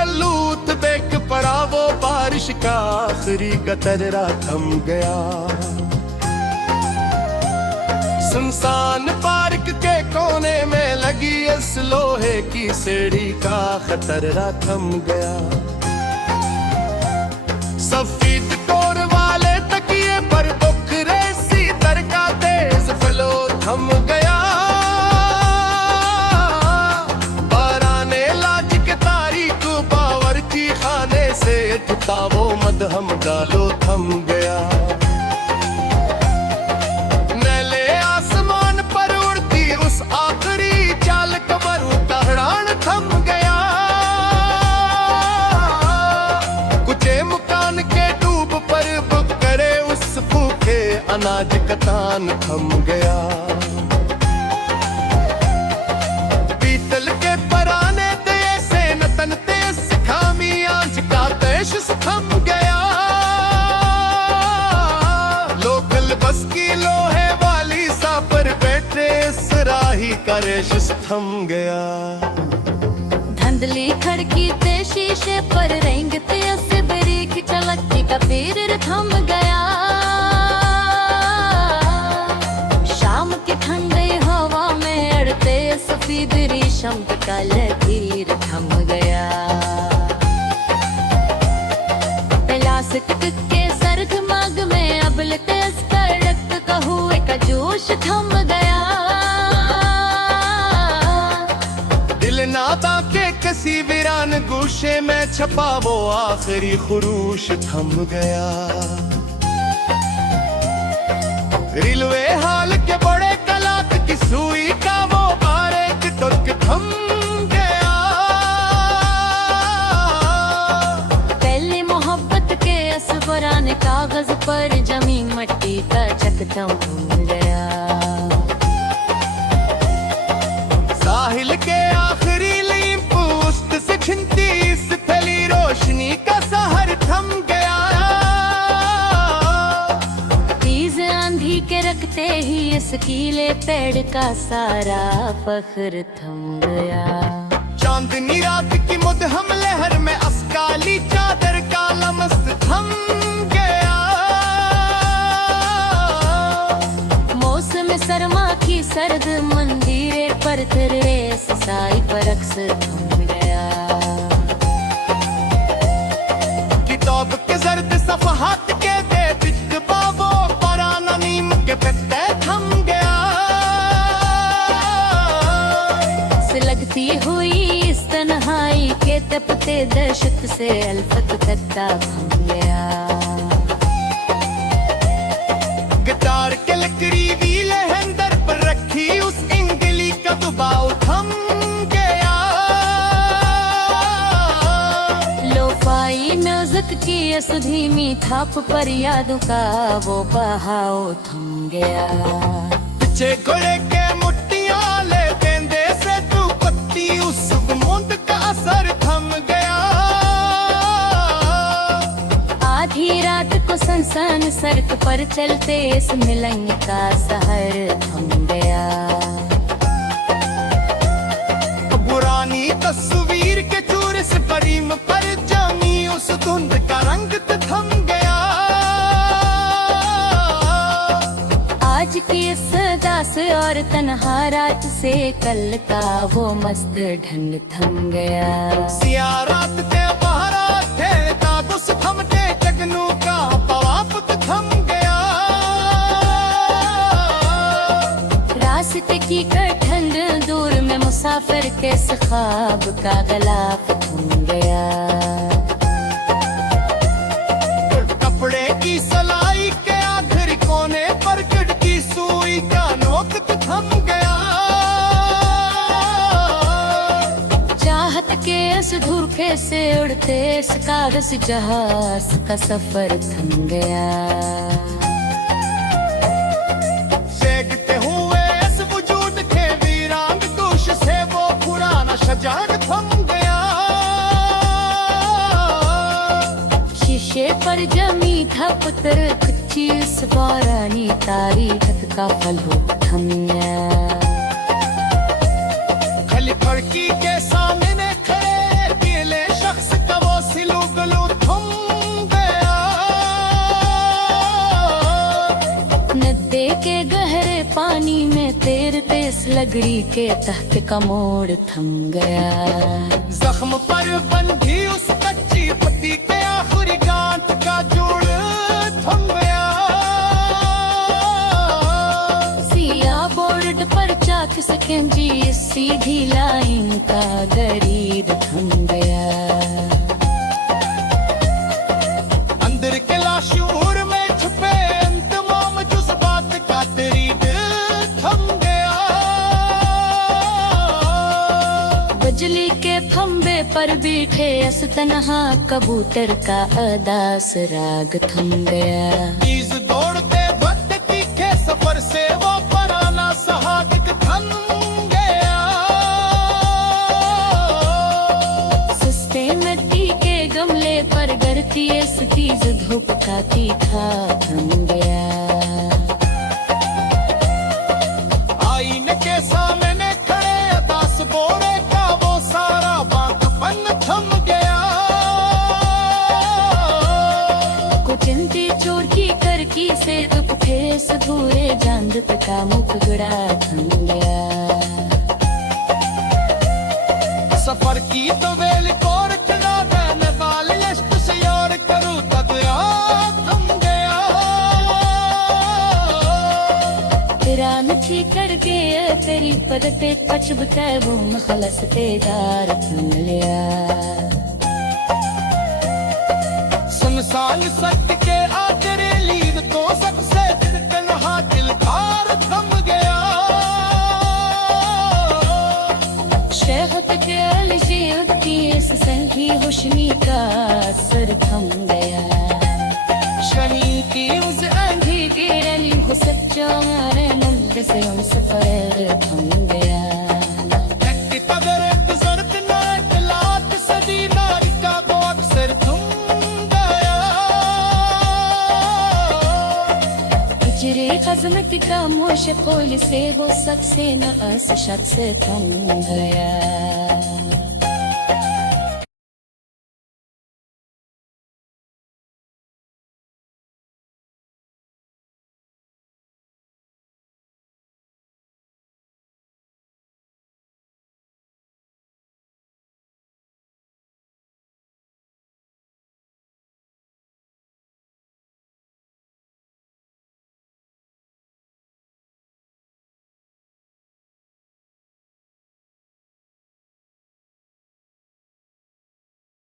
के लूट देख पड़ा वो बारिश का आखिरी कतरा थम गया। सुनसान पार्क के कोने में लगी इस लोहे की सीढ़ी का खतरा थम गया। सफेद कोर वाले तकिए पर दुख रेसी दर का तेज फ्लो थम गया। बाराने लाज के तारीख बावर्ची खाने से उठता वो मदहम डालो थम गया। नीले आसमान पर उड़ती उस आखिरी चाल कमर उतारान थम गया। कुचे मकान के डूब पर बुक करे उस भूखे अनाज का तान थम गया। पीतल के पराने दे से नतन तेज खामी आंच का देश थम गया। लोकल बस की लोहे वाली सा पर बैठे सराही का रेश थम गया। धंधली खड़की ते शीशे पर रेंगते से बरीक चलकी का पीर थम गया। शाम की ठंडी हवा में अड़ते सफेद रेशम का लकीर थम गया। प्लास्टिक के सर्द मग में अबलते कड़क का हुए का जोश थम गया। दिल नादा के किसी वीरान गोशे में छपा वो आखिरी खुरूश थम गया। रेलवे हाल के बड़े कलाक की सुई का वो बारीक तुर्क थम गया। पहले मोहब्बत के असफरान कागज पर जमी मट्टी का चकचम थम गया। साहिल के आखिरी लीप उस्त से छिनती इस फैली रोशनी का सहर थम गया। तेज आंधी के रखते ही इस कीले पेड़ का सारा फख्र थम गया। चांदनी रात की मुदहम लहर में अस्काली चादर का लमस्त थम गया। मौसम सरमा की सर्द मंदिरे पर तेरे साई पर अक्स थम गया। किताब के जर्द सफहात के दे बिजबा वो पराना नीम के पत्ते थम गया। लगती हुई इस तन्हाई के तपते दहशत से अल्फत तकता थम गया। गिटार के लकड़ी व्हील हैंडर पर रखी उस इंगली का दबाव थम गया। लोफाई म्यूजिक की इस धीमी थाप पर यादों का वो बहाव थम गया। पीछे घोड़े के मुट्टियां ले देंदे से तू पत्ती उस मुंड का असर थम गया। आधी रात को सनसन सड़क पर चलते इस मिलन का सहर थम गया। पुरानी तस्वीर के चूर से परीम पर जामी उस धुंध का रंग थम गया। आज की इस दास और तन्हा रात से कल का वो मस्त ढंग थम गया। सिया रात के बहरा थे दादुस थमते जगनू का पवाप थम गया। रास्ते की ठंड दूर में मुसाफिर के ख्वाब का गलाफ थम गया। कपड़े की सलाई के आखिरी कोने पर खिड़की सुई का नोक थम गया। चाहत के इस धूर्खे से उड़ते इस कागज जहाज का सफर थम गया। सेकते हुए इस वजूद के वीरान गोश से वो पुराना शजर थम गया। शीशे पर जमी था पुत्र कच्ची सवारानी तारीख का फल हो थम गया। खली फड़की के सामने खड़े पीले शख्स लगड़ी के तहत का मोड़ थम गया। जख्म पर बंधी उस कच्ची पत्ती के आखिरी गांठ का जोड़ थम गया। सिया बोर्ड पर चाक सकंजी इस सीधी लाइन का गरीब थम गया। अंदर के लाशूर में छुपे अंतमाम जुज़्बात का दरीद थम गया। बिजली के फंबे पर बैठे अस तन्हा कबूतर का अदास राग थम गया। तेज दौड़ते भक्त तीखे सफर से वो पराना सहादिक थम गया। सस्ते मिट्टी के गमले पर गरती इस तेज धूप का तीखा थम गया। आईने के सामने खड़े अदास बोरे का वो सारा बांकपन थम गया। कुचिंती चोर की करकी से दुख फेस धूरे जांदत का मुखगड़ा थम गया। सफर की तो वेल को रखना रहने वाले इश्क से यार करूं तब याद थम गया। तेरा नची कर गया तेरी पद पे पचब वो मखलस तेदार थम लिया। सुनसान सत्य के आखिरी लीद तो सबसे तन्हा दिलदार थम गया। शहद के अलशीद की इस संगी हुस्नी का असर थम गया। शनि की उस आंधी की रली हो सच्चा मारे नंद से उन सफर थम गया। व्यक्ति पगर गुजरत ना लाख सदी नारी का वो अक्सर थम गया। हिजरे खजमत का मोश खोल से वो शख्स न अस शख्स थम गया।